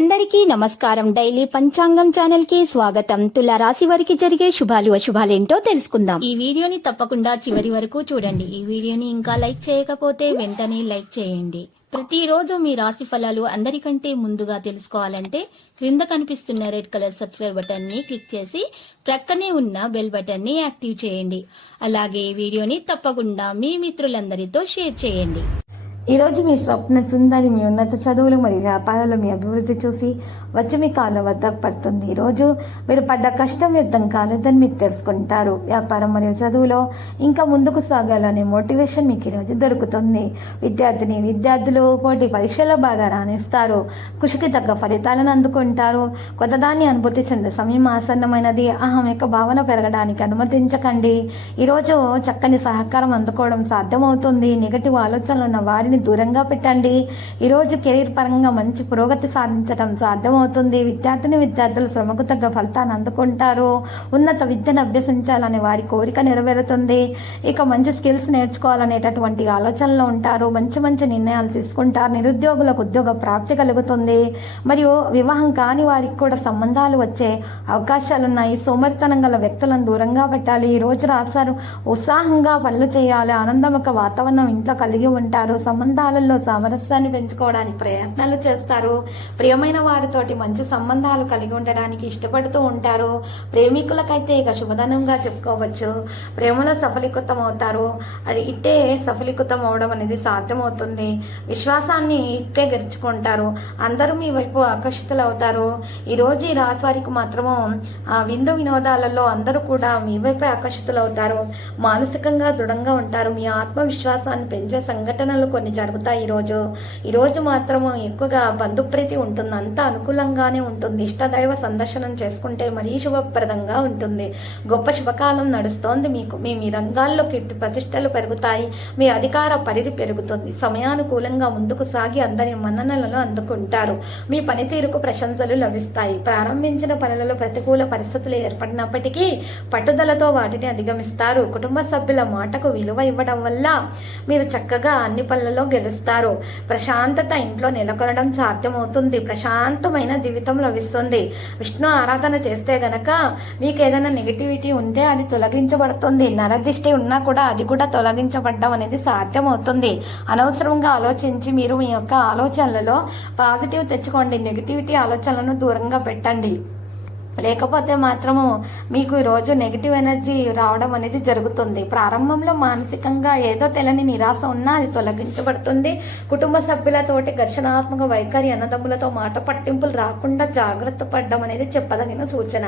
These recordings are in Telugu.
అందరికీ నమస్కారం. డైలీ పంచాంగం ఛానల్ కి స్వాగతం. తుల రాశి వారికి జరిగే శుభాలు అశుభాలేంటో తెలుసుకుందాం. ఈ వీడియోని తప్పకుండా చివరి వరకు చూడండి. ఈ వీడియోని ఇంకా లైక్ చేయకపోతే వెంటనే లైక్ చేయండి. ప్రతిరోజు మీ రాశి ఫలాలు అందరికంటే ముందుగా తెలుసుకోవాలంటే క్రింద కనిపిస్తున్న రెడ్ కలర్ సబ్స్క్రైబ్ బటన్ ని క్లిక్ చేసి ప్రక్కనే ఉన్న బెల్ బటన్ ని యాక్టివ్ చేయండి. అలాగే ఈ వీడియోని తప్పకుండా మీ మిత్రులందరితో షేర్ చేయండి. ఈరోజు మీ స్వప్న సుందరి మీ ఉన్నత చదువులు మరియు వ్యాపారాలు మీ అభివృద్ధి చూసి వచ్చి మీ కాళ్ళ వద్ద పడుతుంది. ఈరోజు మీరు పడ్డ కష్టం వ్యర్థం కాలేదని మీరు తెలుసుకుంటారు. వ్యాపారం మరియు చదువులో ఇంకా ముందుకు సాగాలనే మోటివేషన్ మీకు ఈరోజు దొరుకుతుంది. విద్యార్థులు పోటీ పరీక్షల్లో బాగా రాణిస్తారు. కృషికి తగ్గ ఫలితాలను అందుకుంటారు. కొత్తదాన్ని అనుభూతి చెందే సమయం ఆసన్నమైనది. అహం యొక్క భావన పెరగడానికి అనుమతించకండి. ఈరోజు చక్కని సహకారం అందుకోవడం సాధ్యమవుతుంది. నెగటివ్ ఆలోచనలు ఉన్న వారిని దూరంగా పెట్టండి. ఈరోజు కెరీర్ పరంగా మంచి పురోగతి సాధించడం సాధ్యమవుతుంది. విద్యార్థులు శ్రమకు తగ్గ ఫలితాన్ని అందుకుంటారు. ఉన్నత విద్యను అభ్యసించాలనే వారి కోరిక నెరవేరుతుంది. ఇక మంచి స్కిల్స్ నేర్చుకోవాలనేటటువంటి ఆలోచనలో ఉంటారు. మంచి నిర్ణయాలు తీసుకుంటారు. నిరుద్యోగులకు ఉద్యోగ ప్రాప్తి కలుగుతుంది. మరియు వివాహం కాని వారికి కూడా సంబంధాలు వచ్చే అవకాశాలున్నాయి. సోమరితనం గల వ్యక్తులను దూరంగా పెట్టాలి. ఈ రోజు రాశారు ఉత్సాహంగా పనులు చేయాలి. ఆనందమక వాతావరణం ఇంట్లో కలిగి ఉంటారు. సంబంధాలలో సామరస్యాన్ని పెంచుకోవడానికి ప్రయత్నాలు చేస్తారు. ప్రియమైన వారితోటి మంచి సంబంధాలు కలిగి ఉండడానికి ఇష్టపడుతూ ఉంటారు. ప్రేమికులకైతే ఇక శుభదనంగా చెప్పుకోవచ్చు. ప్రేమలో సఫలీకృతం అవుతారు. అది ఇట్టే సఫలీకృతం అవడం అనేది సాధ్యమవుతుంది. విశ్వాసాన్ని ఇట్టే గెలుచుకుంటారు. అందరూ మీ వైపు ఆకర్షితులు అవుతారు. ఈరోజు ఈ రాశి వారికి మాత్రము విందు వినోదాలలో అందరూ కూడా మీ వైపు ఆకర్షితులు అవుతారు. మానసికంగా దృఢంగా ఉంటారు. మీ ఆత్మవిశ్వాసాన్ని పెంచే సంఘటనలు కొన్ని జరుగుతాయి. ఈరోజు మాత్రము ఎక్కువగా బంధుప్రీతి ఉంటుంది. అంతా అనుకూలంగానే ఉంటుంది. ఇష్టదైవ సందర్శనం చేసుకుంటే మరీ శుభప్రదంగా ఉంటుంది. గొప్ప శుభకాలం నడుస్తోంది. మీకు మీ రంగాల్లో కీర్తి ప్రతిష్టలు పెరుగుతాయి. మీ అధికార పరిధి పెరుగుతుంది. సమయానుకూలంగా ముందుకు సాగి అందరి మన్ననలను అందుకుంటారు. మీ పనితీరుకు ప్రశంసలు లభిస్తాయి. ప్రారంభించిన పనులలో ప్రతికూల పరిస్థితులు ఏర్పడినప్పటికీ పట్టుదలతో వాటిని అధిగమిస్తారు. కుటుంబ సభ్యుల మాటకు విలువ ఇవ్వడం వల్ల మీరు చక్కగా అన్ని పనులలో గెలుస్తారు. ప్రశాంతత ఇంట్లో నెలకొనడం సాధ్యమవుతుంది. ప్రశాంతమైన జీవితం లభిస్తుంది. విష్ణు ఆరాధన చేస్తే గనక మీకు ఏదైనా నెగిటివిటీ ఉంటే అది తొలగించబడుతుంది. నరదిష్టి ఉన్నా కూడా అది కూడా తొలగించబడడం అనేది సాధ్యమవుతుంది. అనవసరంగా ఆలోచించి మీరు మీ యొక్క ఆలోచనలలో పాజిటివ్ తెచ్చుకోండి. నెగిటివిటీ ఆలోచనలను దూరంగా పెట్టండి. లేకపోతే మాత్రము మీకు ఈరోజు నెగిటివ్ ఎనర్జీ రావడం అనేది జరుగుతుంది. ప్రారంభంలో మానసికంగా ఏదో తెలియని నిరాశ ఉన్నా అది తొలగించబడుతుంది. కుటుంబ సభ్యులతోటి ఘర్షణాత్మక వైఖరి, అన్నదమ్ములతో మాట పట్టింపులు రాకుండా జాగ్రత్త పడడం అనేది చెప్పదగిన సూచన.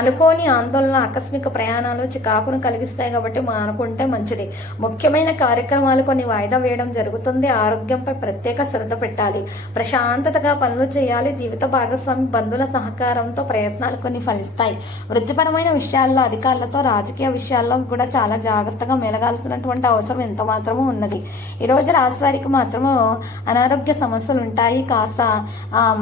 అనుకోని ఆందోళన, ఆకస్మిక ప్రయాణాలు చికాకును కలిగిస్తాయి కాబట్టి మానుకుంటే మంచిది. ముఖ్యమైన కార్యక్రమాలు కొన్ని వాయిదా వేయడం జరుగుతుంది. ఆరోగ్యంపై ప్రత్యేక శ్రద్ధ పెట్టాలి. ప్రశాంతతగా పనులు చేయాలి. జీవిత భాగస్వామి బంధువుల సహకారంతో ప్రయత్నాలు కొన్ని ఫలిస్తాయి. వృత్తిపరమైన విషయాల్లో అధికారులతో, రాజకీయ విషయాల్లో కూడా చాలా జాగ్రత్తగా మెలగాల్సినటువంటి అవసరం ఎంత మాత్రము ఉన్నది. ఈ రోజు రాశి వారికి మాత్రము అనారోగ్య సమస్యలు ఉంటాయి. కాస్త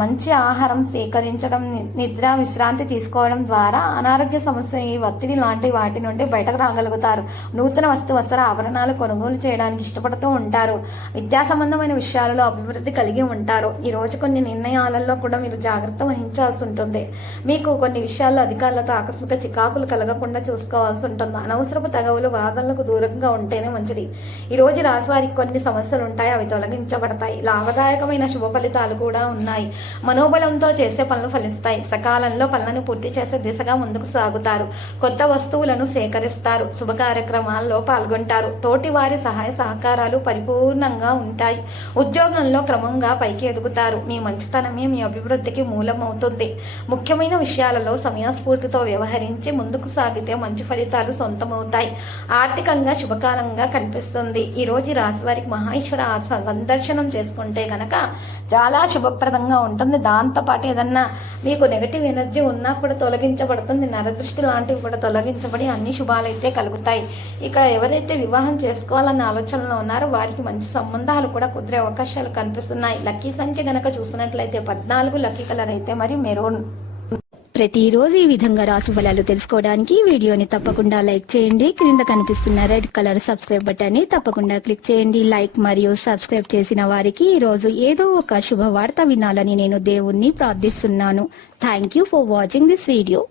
మంచి ఆహారం సేకరించడం, నిద్ర, విశ్రాంతి తీసుకోవడం ద్వారా అనారోగ్య సమస్య, ఒత్తిడి లాంటి వాటి నుండి బయటకు రాగలుగుతారు. నూతన వస్త్ర ఆభరణాలు కొనుగోలు చేయడానికి ఇష్టపడుతూ ఉంటారు. విద్యా సంబంధమైన విషయాలలో అభివృద్ధి కలిగి ఉంటారు. ఈ రోజు కొన్ని నిర్ణయాలలో కూడా మీరు జాగ్రత్త వహించాల్సి ఉంటుంది. మీకు కొన్ని విషయాల్లో అధికారులతో ఆకస్మిక చికాకులు కలగకుండా చూసుకోవాల్సి ఉంటుంది. అనవసరపు తగవులు, వాదనలకు దూరంగా ఉంటేనే మంచిది. ఈ రోజు రాశి వారికి కొన్ని సమస్యలు ఉంటాయి. అవి తొలగించబడతాయి. లాభదాయకమైన శుభ ఫలితాలు కూడా ఉన్నాయి. మనోబలంతో చేసే పనులు ఫలిస్తాయి. సకాలంలో పనులను పూర్తి చేసే దిశగా ముందుకు సాగుతారు. కొత్త వస్తువులను సేకరిస్తారు. శుభ కార్యక్రమాల్లో పాల్గొంటారు. తోటి వారి సహాయ సహకారాలు పరిపూర్ణంగా ఉంటాయి. ఉద్యోగంలో క్రమంగా పైకి ఎదుగుతారు. మీ మంచితనమే మీ అభివృద్ధికి మూలమవుతుంది. ముఖ్యమైన విషయాలలో సమయస్ఫూర్తితో వ్యవహరించి ముందుకు సాగితే మంచి ఫలితాలు సొంతమవుతాయి. ఆర్థికంగా శుభకాలంగా కనిపిస్తుంది. ఈ రోజు రాశి వారికి మహేశ్వర సందర్శనం చేసుకుంటే గనక చాలా శుభప్రదంగా ఉంటుంది. దాంతో పాటు ఏదన్నా మీకు నెగటివ్ ఎనర్జీ ఉన్నా కూడా తొలగించబడుతుంది. నరదృష్టి లాంటివి కూడా తొలగించబడి అన్ని శుభాలైతే కలుగుతాయి. ఇక ఎవరైతే వివాహం చేసుకోవాలన్న ఆలోచనలో ఉన్నారో వారికి మంచి సంబంధాలు కూడా కుదిరే అవకాశాలు కనిపిస్తున్నాయి. లక్కీ సంఖ్య గనక చూసినట్లయితే 14, లక్కీ కలర్ అయితే మరి మెరూన్. ప్రతిరోజు ఈ విధంగా రాశి ఫలాలు తెలుసుకోవడానికి వీడియోని తప్పకుండా లైక్ చేయండి. క్రింద కనిపిస్తున్న రెడ్ కలర్ సబ్స్క్రైబ్ బటన్ ని తప్పకుండా క్లిక్ చేయండి. లైక్ మరియు సబ్స్క్రైబ్ చేసిన వారికి ఈ రోజు ఏదో ఒక శుభవార్త వినాలని నేను దేవుణ్ణి ప్రార్థిస్తున్నాను. Thank you for watching this video.